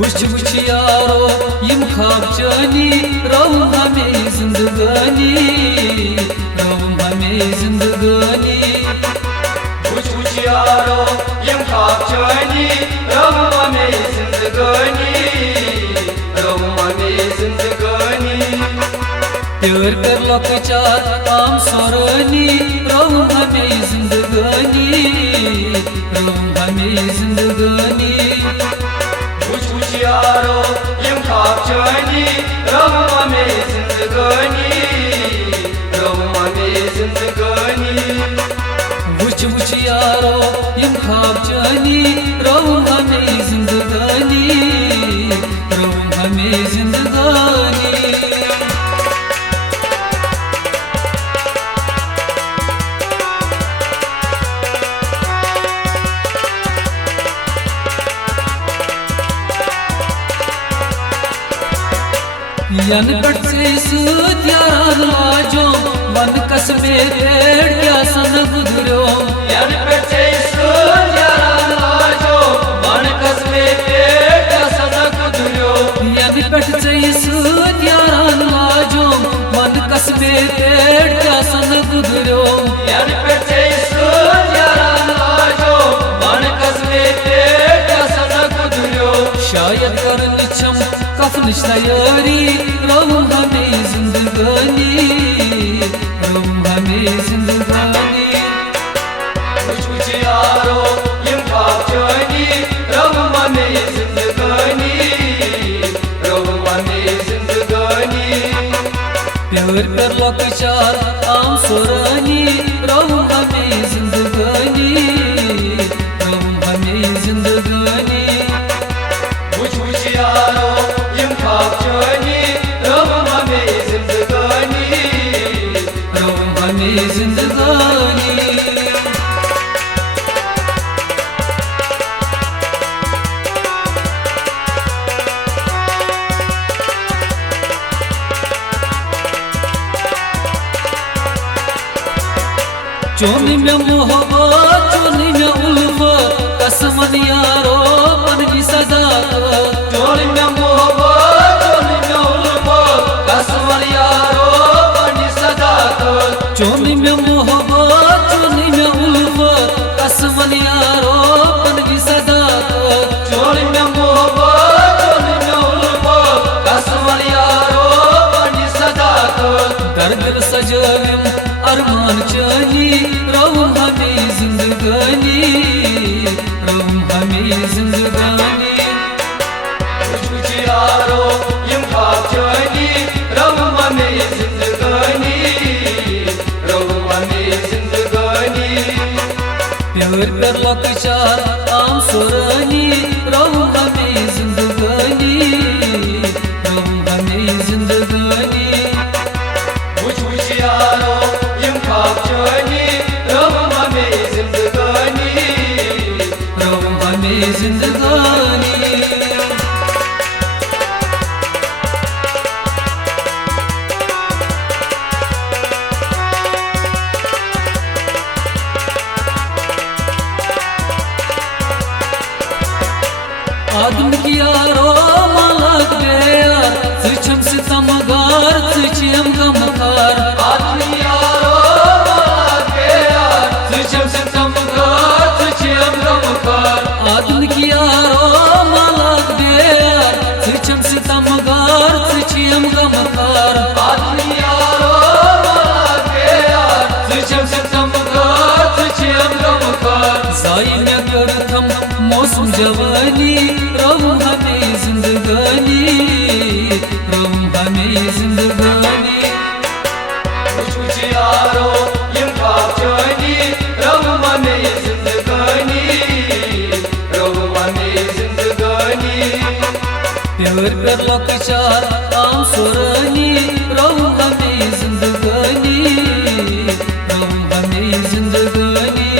वुच वुच यारो यम ख्वाब जानी रहूं हमें जिंदगानी, रहूं हमें जिंदगानी। वुच वुच यारो यम ख्वाब जानी रहूं हमें जिंदगानी, रहूं हमें जिंदगानी। प्यार कर लकचार आम सोरानी रहूं हमें जिंदगानी, रहूं हमें जिंदगानी। वुच वुच यारो यम ख्वाब जानी रहूं हमें जिंदगानी, रहूं हमें जिंदगानी। वुच वुच यारो यम ख्वाब जानी रहूं हमें जिंदगानी, रहूं हमें जिंदगानी। यन कट से सूत यारान लाजो मन कसमे पेड़ क्या सन गुजरो। यन कट से सूत यारान लाजो मन कसमे पेड़ क्या सन गुजरो। यन कट से सूत यारान लाजो मन कसमे पेड़ क्या सन गुजरो। यन कट से सूत यारान लाजो मन कसमे पेड़ क्या सन गुजरो। शायद कर निचम कफन तैयारी रहूं हमें जिंदगानी, रहूं हमें जिंदगानी। वुच वुच यारो यम ख्वाब जानी रहूं हमें जिंदगानी, रहूं हमें जिंदगानी। प्यार कर लकचार आम सोरानी रहूं हमें जिंदगानी, रहूं हमें जिंदगानी। वुच वुच यारो यम ख्वाब जानी रहूं हमें जिंदगानी, रहूं हमें जिंदगानी। चोनी में मोहब्बत चोनी में उल्फत कसमन यारो बन की सदाकत। चोनी में मोहब्बत चोनी में उल्फत कसमन यारो बन की सदाकत। चोनी में मोहब्बत चोनी में उल्फत कसमन यारो बन की सदाकत। चोनी में मोहब्बत चोनी में उल्फत कसमन यारो बन की सदाकत। दर्द सजाविम अरमान चानी रहूं हमें जिंदगानी, रहूं हमें जिंदगानी। वुच वुच यारो यम ख्वाब जानी रहूं हमें जिंदगानी, रहूं हमें जिंदगानी। प्यार कर लकचार आम सोरानी रहूं हमें जिंदगानी, रहूं हमें जिंदगानी। वुच वुच यारो यम ख्वाब जानी रहूं हमें जिंदगानी, रहूं हमें जिंदगानी। आदम की यारो मालक गया सिचम सितमगार सिचम गमकार। आदम यारो मालक गया सिचम सितमगार सिचम गमकार। आदम की यारो मालक गया सिचम सितमगार सिचम गमकार। आदम यारो मालक गया सिचम सितमगार सिचम गमकार। साई में करथम मौसम जवानी रहूं हमें जिंदगानी, रहूं हमें जिंदगानी। वुच वुच यारो यम ख्वाब जानी रहूं हमें जिंदगानी, रहूं हमें जिंदगानी। प्यार कर लकचार आम सोरानी रहूं हमें जिंदगानी, रहूं हमें जिंदगानी।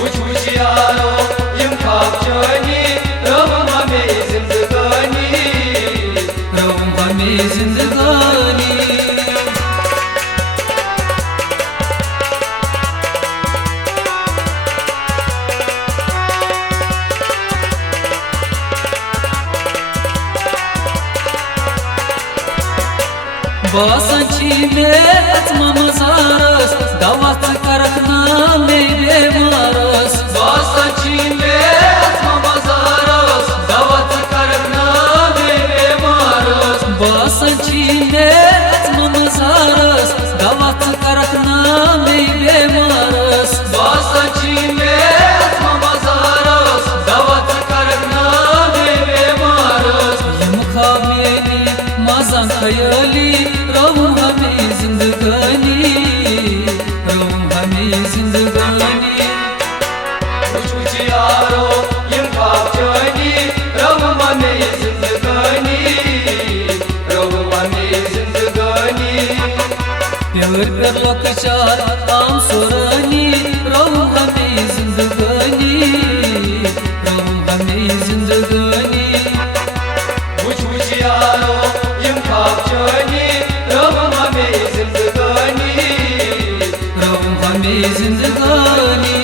वुच वुच यारो यम ख्वाब जानी रहूं हमें जिंदगानी, रहूं हमें जिंदगानी। बासन छी में अचमा मजारस दवात करक नामे बेमारस बासन छी में अचमा मजारस दवात करक नामे बेमारस बासन छी में अचमा मजारस दवात करक नामे बेमारस बासन छी में अचमा मजारस दवात करक नामे बेमारस यम खामेली मजा खयाली रहूं हमें जिंदगानी रहूं हमें जिंदगानी कुछ यारो यम खाब जानी रहूं हमें जिंदगानी रहूं हमें जिंदगानी प्यार कर लकचार आम सोरानी रहूं हमें जिंदगानी रहूं हमें जिंदगानी कुछ यारो यम खाब जानी रहूं हमें जिंदगानी रहूं हमें जिंदगानी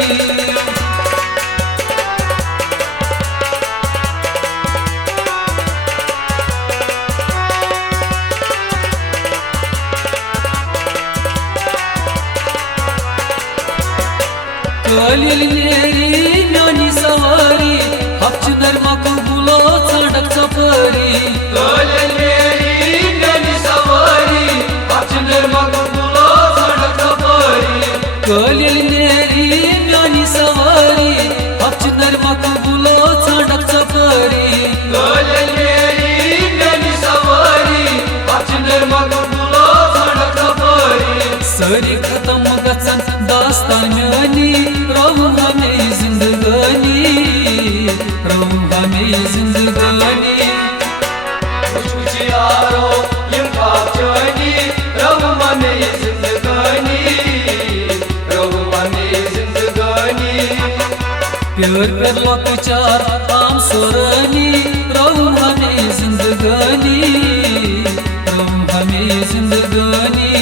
कालिल नेरी म्यानी सवारी हप्च नरमा कुबुलो सड़क सफारी कालिल नेरी म्यानी सवारी हप्च नरमा कुबुलो सड़क सफारी कालिल नेरी म्यानी सवारी हप्च नरमा कुबुलो सड़क सफारी कालिल नेरी म्यानी सवारी हप्च नरमा कुबुलो सड़क सफारी सारी खत्म गचन दास्तान म्यानी रहूं हमें जिंदगानी रहूं हमें जिंदगानी कुछ यारो यम खाब जानी रहूं हमें जिंदगानी रहूं हमें जिंदगानी प्यार कर लकचार आम सोरानी रहूं हमें जिंदगानी रहूं हमें जिंदगानी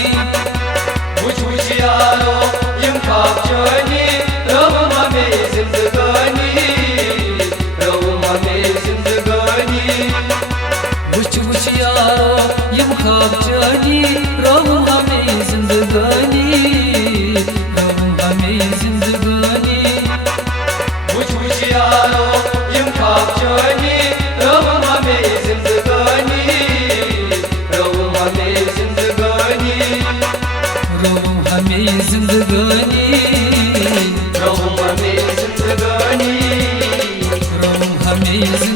कुछ यारो यम खाब जानी रहूं हमें जिंदगानी रहूं हमें जिंदगानी कुछ यारो यम खाब जानी रहूं हमें जिंदगानी रहूं हमें जिंदगानी कुछ यारो यम खाब जानी रहूं हमें जिंदगानी रहूं हमें जिंदगानी रहूं हमें जिंदगानी रहूं हमें जिंदगानी रहूं हमें जिंदगानी